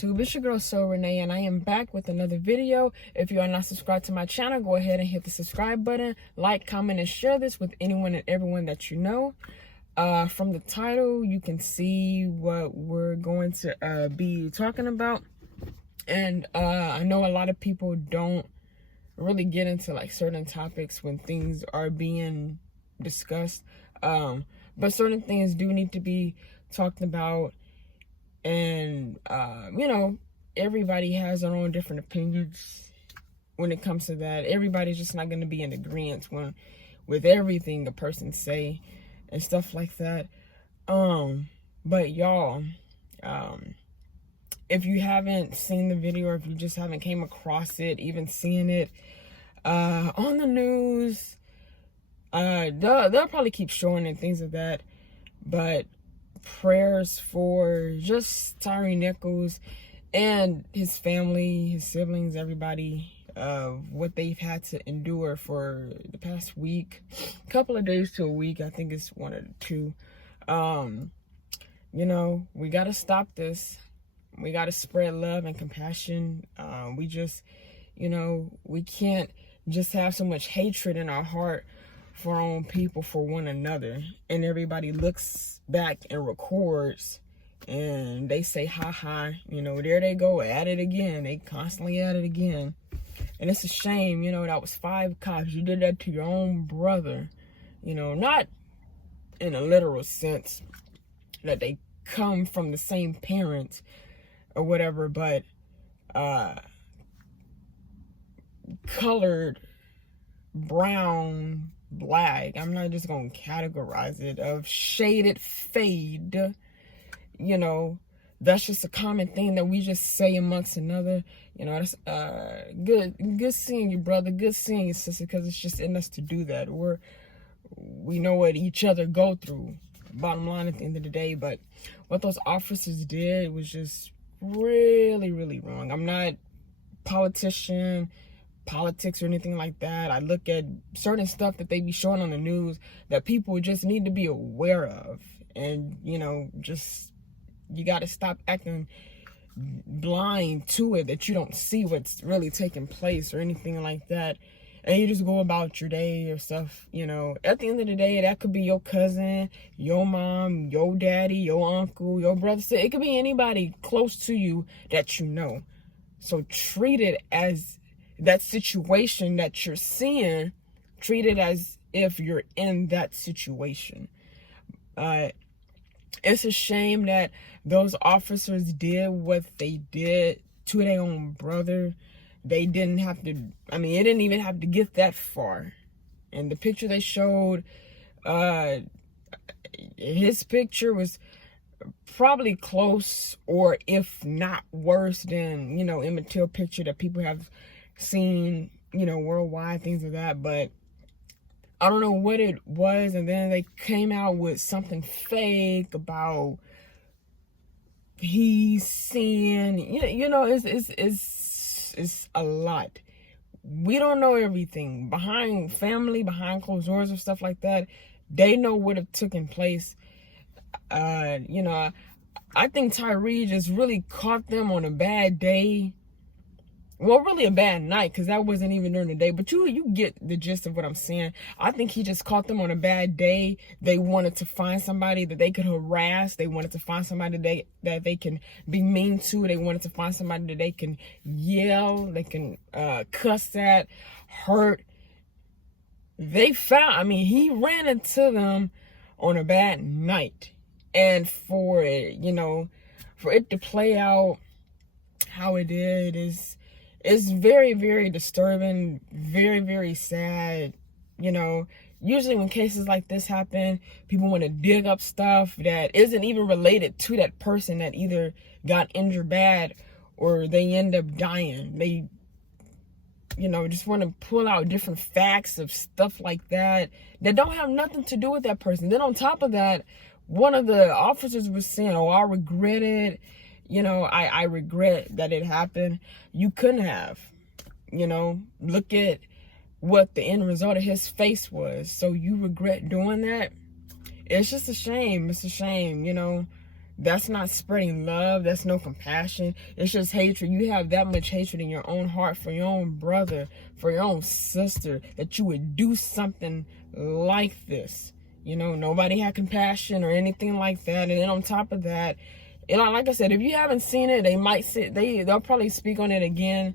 YouTube? It's your girl Soul Renee, and I am back with another video. If you are not subscribed to my channel, go ahead and hit the subscribe button, like, comment, and share this with anyone and everyone that you know. From the title, you can see what we're going to be talking about. And I know a lot of people don't really get into like certain topics when things are being discussed. But certain things do need to be talked about. And, you know, everybody has their own different opinions when it comes to that. Everybody's just not going to be in agreement with everything a person say and stuff like that. But y'all, if you haven't seen the video, or if you just haven't came across it, even seeing it on the news, they'll probably keep showing and things of that. But prayers for just Tyre Nichols and his family, his siblings, everybody, what they've had to endure for the past week, couple of days to a week. I think it's one or two. You know, we got to stop this. We got to spread love and compassion. We just, you know, we can't just have so much hatred in our heart for our own people, for one another, and everybody looks back and records and they say ha, you know, there they go at it again. They constantly at it again. And it's a shame, you know, that was 5 cops. You did that to your own brother, you know, not in a literal sense that they come from the same parents or whatever, but colored, brown, black, I'm not just gonna categorize it, of shaded fade, you know, that's just a common thing that we just say amongst another. You know, that's good seeing you, brother, good seeing you, sister, because it's just in us to do that. We know what each other go through, bottom line at the end of the day. But what those officers did was just really, really wrong. I'm not politics or anything like that. I look at certain stuff that they be showing on the news that people just need to be aware of. And, you know, just, you got to stop acting blind to it, that you don't see what's really taking place or anything like that. And you just go about your day or stuff, you know. At the end of the day, that could be your cousin, your mom, your daddy, your uncle, your brother. It could be anybody close to you that you know. So treat it as that situation that you're seeing, treat it as if you're in that situation. It's a shame that those officers did what they did to their own brother. They didn't have to, I mean, it didn't even have to get that far. And the picture they showed, his picture was probably close, or if not worse than, you know, immaterial picture that people have seen, you know, worldwide, things of that. But I don't know what it was, and then they came out with something fake about he's seeing, you know, it's a lot. We don't know everything behind family, behind closed doors or stuff like that. They know what have taken place. You know, I think Tyre just really caught them on a bad day. Well, really a bad night, because that wasn't even during the day. But you get the gist of what I'm saying. I think he just caught them on a bad day. They wanted to find somebody that they could harass. They wanted to find somebody that they can be mean to. They wanted to find somebody that they can yell, they can cuss at, hurt. They found, I mean, he ran into them on a bad night. And for it, you know, for it to play out how it did is very, very disturbing, very, very sad. You know, usually when cases like this happen, people want to dig up stuff that isn't even related to that person that either got injured bad or they end up dying. They, you know, just want to pull out different facts of stuff like that don't have nothing to do with that person. Then on top of that, one of the officers was saying, oh, I regret it. You know, I regret that it happened. You couldn't have, you know, look at what the end result of his face was. So you regret doing that? It's just a shame. It's a shame, you know. That's not spreading love. That's no compassion. It's just hatred. You have that much hatred in your own heart for your own brother, for your own sister, that you would do something like this. You know, nobody had compassion or anything like that. And then on top of that, and like I said, if you haven't seen it, they'll probably speak on it again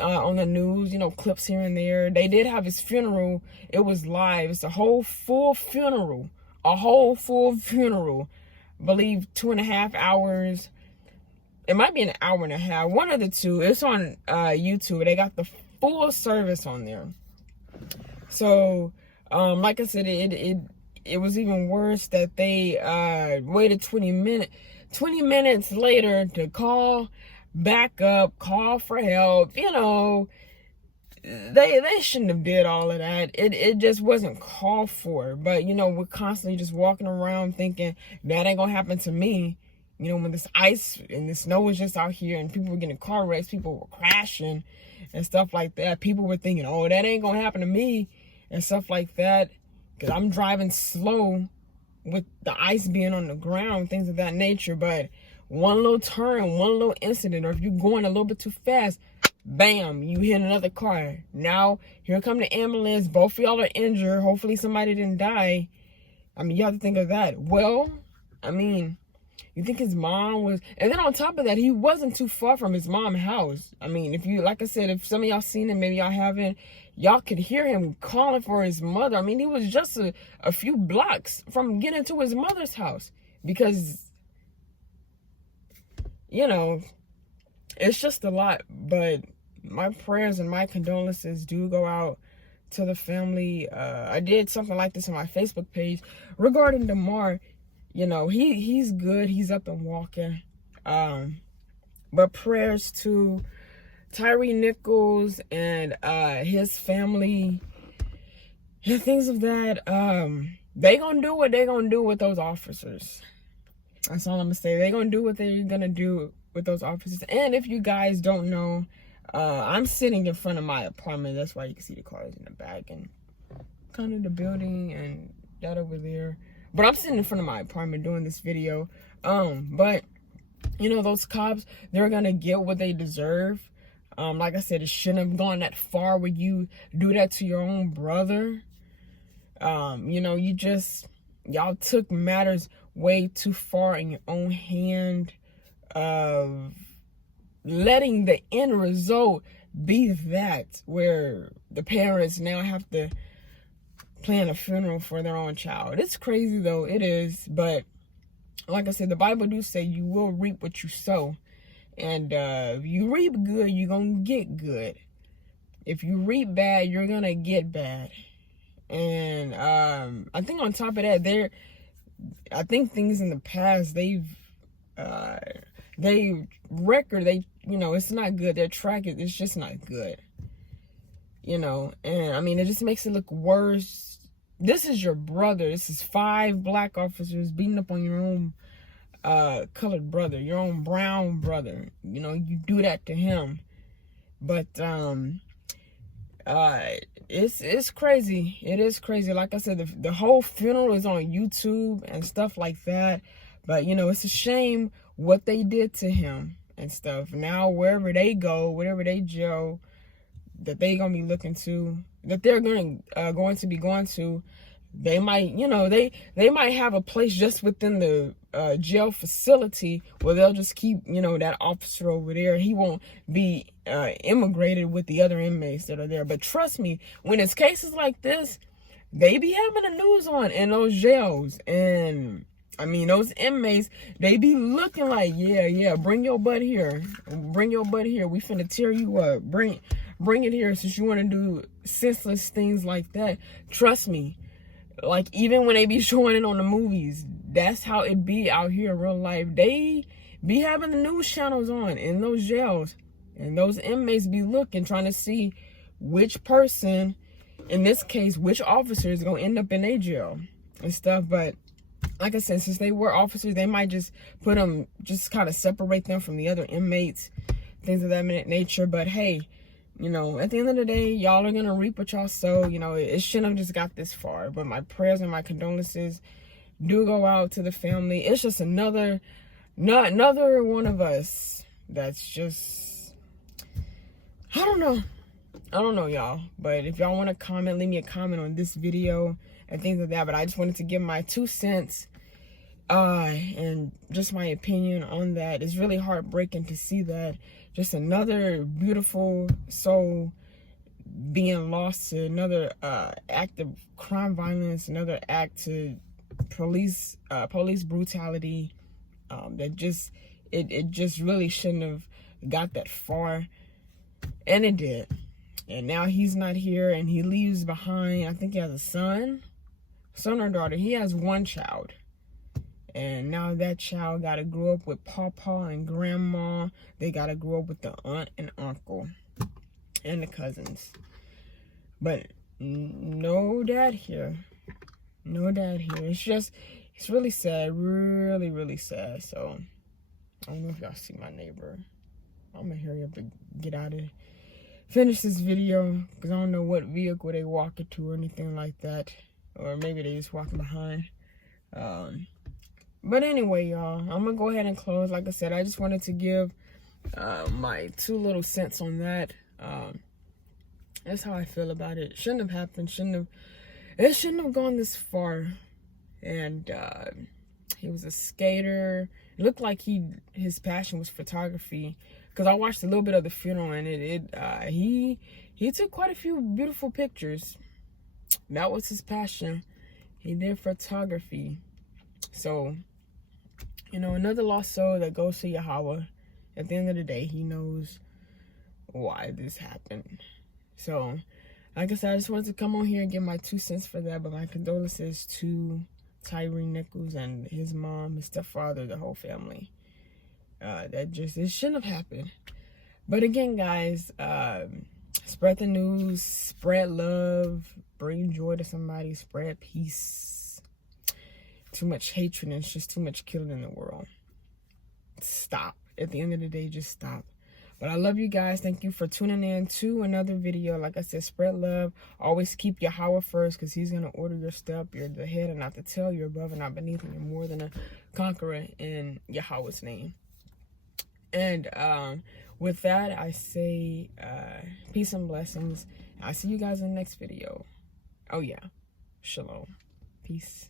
on the news, you know, clips here and there. They did have his funeral. It was live. It's a whole full funeral. A whole full funeral. I believe 2.5 hours. It might be an hour and a half. One of the two. It's on YouTube. They got the full service on there. So, like I said, it was even worse that they waited 20 minutes later to call back up, call for help. You know, they shouldn't have did all of that. It just wasn't called for. But, you know, we're constantly just walking around thinking that ain't gonna happen to me. You know, when this ice and the snow was just out here and people were getting car wrecks, people were crashing and stuff like that. People were thinking, oh, that ain't gonna happen to me and stuff like that. Because I'm driving slow with the ice being on the ground, things of that nature. But one little turn, one little incident, or if you're going a little bit too fast, bam, you hit another car. Now, here come the ambulance. Both of y'all are injured. Hopefully somebody didn't die. I mean, you have to think of that. Well, I mean, you think his mom was... And then on top of that, he wasn't too far from his mom's house. I mean, if you... Like I said, if some of y'all seen it, maybe y'all haven't, y'all could hear him calling for his mother. I mean, he was just a few blocks from getting to his mother's house. Because, you know, it's just a lot. But my prayers and my condolences do go out to the family. I did something like this on my Facebook page regarding Damar. You know, he's good. He's up and walking. But prayers to Tyre Nichols and his family and things of that. They gonna do what they gonna do with those officers. That's all I'm gonna say. They gonna do what they're gonna do with those officers. And if you guys don't know, I'm sitting in front of my apartment. That's why you can see the cars in the back and kind of the building and that over there. But I'm sitting in front of my apartment doing this video. But, you know, those cops, they're going to get what they deserve. Like I said, it shouldn't have gone that far where you do that to your own brother. You know, y'all took matters way too far in your own hand. Letting the end result be that, where the parents now have to plan a funeral for their own child. It's crazy though, it is. But like I said, the Bible do say you will reap what you sow. And if you reap good, you're gonna get good. If you reap bad, you're gonna get bad. And I think on top of that, I think things in the past, you know, it's not good. Their track, it's just not good. You know, and I mean, it just makes it look worse. This is your brother. This is 5 black officers beating up on your own colored brother, your own brown brother. You know, you do that to him. But it's crazy. It is crazy. Like I said, the whole funeral is on YouTube and stuff like that. But, you know, it's a shame what they did to him and stuff. Now, wherever they go, whatever they jail, that they gonna be looking to, that they're going to be going to, they might, you know, they might have a place just within the jail facility where they'll just keep, you know, that officer over there. He won't be immigrated with the other inmates that are there. But trust me, when it's cases like this, they be having the news on in those jails. And I mean, those inmates, they be looking like, yeah, bring your butt here. Bring your butt here. We finna tear you up. Bring it here, since you want to do senseless things like that. Trust me, like, even when they be showing it on the movies, that's how it be out here in real life. They be having the news channels on in those jails, and those inmates be looking, trying to see which person, in this case, which officer is going to end up in a jail and stuff. But like I said, since they were officers, they might just put them, just kind of separate them from the other inmates, things of that nature. But hey, you know, at the end of the day, y'all are going to reap what y'all sow. You know, it shouldn't have just got this far. But my prayers and my condolences do go out to the family. It's just another not another one of us that's just, I don't know, y'all. But if y'all want to comment, leave me a comment on this video and things like that. But I just wanted to give my 2 cents and just my opinion on that. It's really heartbreaking to see that just another beautiful soul being lost to another act of crime violence, another act to police brutality, that just it just really shouldn't have got that far, and it did. And now he's not here, and he leaves behind, I think he has a son or daughter. He has 1 child, and now that child got to grow up with papa and grandma. They got to grow up with the aunt and uncle and the cousins. But no dad here. No dad here. It's really sad. Really, really sad. So, I don't know if y'all see my neighbor. I'm going to hurry up and get out of here. Finish this video, because I don't know what vehicle they walking to or anything like that. Or maybe they just walking behind. But anyway, y'all, I'm going to go ahead and close. Like I said, I just wanted to give my 2 little cents on that. That's how I feel about it. Shouldn't have happened. It shouldn't have gone this far. And he was a skater. It looked like his passion was photography, because I watched a little bit of the funeral, and he took quite a few beautiful pictures. That was his passion. He did photography. So, you know, another lost soul that goes to Yahweh. At the end of the day, he knows why this happened. So, like I said, I just wanted to come on here and give my 2 cents for that. But my condolences to Tyre Nichols and his mom, his stepfather, the whole family. It shouldn't have happened. But again, guys, spread the news, spread love, bring joy to somebody, spread peace. Too much hatred, and it's just too much killing in the world. Stop. At the end of the day, just stop. But I love you guys. Thank you for tuning in to another video. Like I said, spread love. Always keep Yahweh first, because he's going to order your step. You're the head and not the tail. You're above and not beneath. And you're more than a conqueror in Yahweh's name. And with that, I say peace and blessings. I'll see you guys in the next video. Oh, yeah. Shalom. Peace.